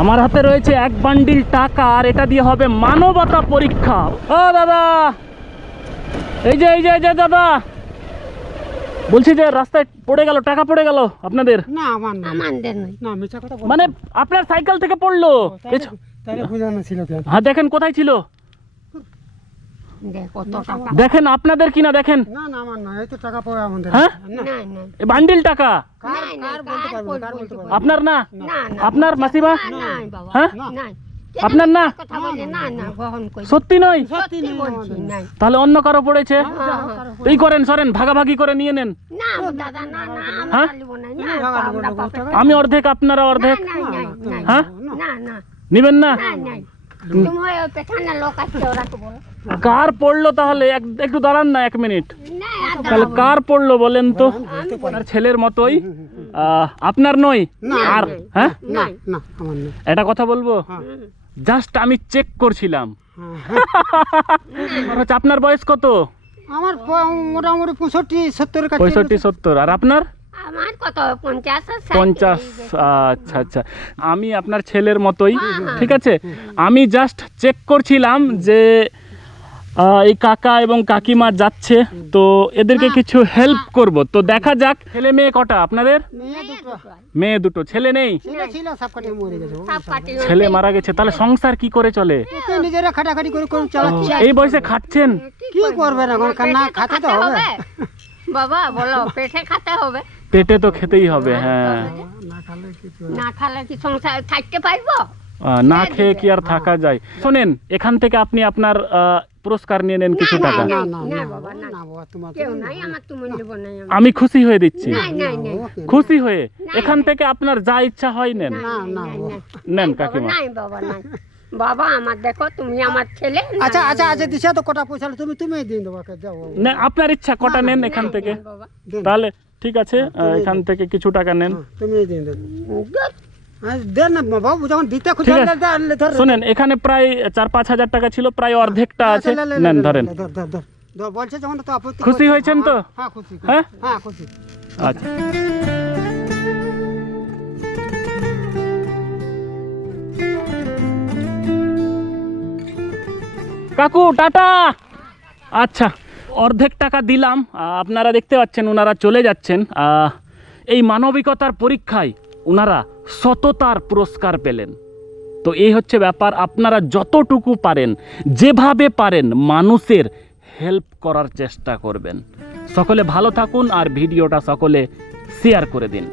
আমার হাতে রয়েছে এক বান্ডিল টাকা, আর এটা দিয়ে হবে মানবতা পরীক্ষা। ও দাদা, এই যে দাদা, বলছি যে রাস্তায় পড়ে গেল, টাকা পড়ে গেল আপনাদের? না আমার না, আমাদের নয় না, মিছা কথা বল। মানে আপনার সাইকেল থেকে পড়লো? তাহলে বুঝানো ছিল কেন? হ্যাঁ দেখেন কোথায় ছিল, দেখেন আপনাদের কিনা দেখেন। না না আমার না, এই তো টাকা পাওয়া আমাদের। হ্যাঁ না এই বান্ডিল টাকা কার বলতে পারবো, কার বলতে পারবো। আপনার না? আপনার মাসিমা? হ্যাঁ আপনার না? সত্যি নয়? সত্যি নেই। তাহলে অন্য কারো পড়েছে। এই করেন, সরেন, ভাগাভাগি করে নিয়ে নেন। হ্যাঁ আমি অর্ধেক, আপনারা অর্ধেক। হ্যাঁ নিবেন না? কার পড়লো তাহলে? একটু দাঁড়ান না, 1 মিনিট। তাহলে কার পড়লো বলেন তো? আপনার ছেলের মতোই, আপনার নয়? আর হ্যাঁ না না আমার না। এটা কথা বলবো, জাস্ট আমি চেক করছিলাম। আচ্ছা আপনার বয়স কত? আমার মোটামুটি 65-70 কাছে। 65-70। আর আপনার? আমার কত 50। আচ্ছা আচ্ছা, আমি আপনার ছেলের মতোই, ঠিক আছে। আমি জাস্ট চেক করছিলাম যে এই কাকা এবং কাকিমা যাচ্ছে, তো এদেরকে কিছু হেল্প করব। তো দেখা যাক। ছেলে মেয়ে কটা আপনাদের? মেয়ে দুটো, ছেলে নেই? ছিল সব কাটে মরে গেছে। ছেলে মারা গেছে, তাহলে সংসার কি করে চলে? নিজেরা খাটাখাটি করে চালাচ্ছে। এই বয়সে খাচ্ছেন? কি করবেন এখন, না খাতে তো হবে বাবা, বলো পেটে খেতে হবে। পেটে তো খেতেই হবে। হ্যাঁ, না খেলে কি সংসার থাকতে পারবো? না খেয়ে কি আর থাকা যায়? শোনেন, এখান থেকে আপনি আপনার পুরস্কার নিয়ে নেন কিছু টাকা। আমি খুশি হয়ে দিচ্ছি, খুশি হয়ে। এখান থেকে আপনার যা ইচ্ছা হয় নেন, নেন কাকিমা। বাবা আমার দেখো, তুমি আমার ছেলে। আচ্ছা আচ্ছা আচ্ছা, দিশা তো কটা পয়সা তুমি দিয়ে দেবো। না আপনার ইচ্ছা, কটা নেন এখান থেকে। তাহলে ঠিক আছে, এখান থেকে কিছু টাকা নেন। তুমি দিয়ে দেবো। দেন না বাবু, যখন দিতে খুশি। শোনেন, এখানে প্রায় 4-5 হাজার টাকা ছিল, প্রায় অর্ধেকটা আছে, নেন ধরেন। বলছে যখন তো আপত্তি। খুশি হয়েছেন তো? হ্যাঁ খুশি। হ্যাঁ হ্যাঁ খুশি। আচ্ছা। কাকু টাটা। আচ্ছা, অর্ধেক টাকা দিলাম। আপনারা দেখতে পাচ্ছেন ওনারা চলে যাচ্ছেন। এই মানবিকতার পরীক্ষায় ওনারা সততার পুরস্কার পেলেন। তো এই হচ্ছে ব্যাপার। আপনারা যতটুকু পারেন, যেভাবে পারেন, মানুষের হেল্প করার চেষ্টা করবেন। সকলে ভালো থাকুন, আর ভিডিওটা সকলে শেয়ার করে দিন।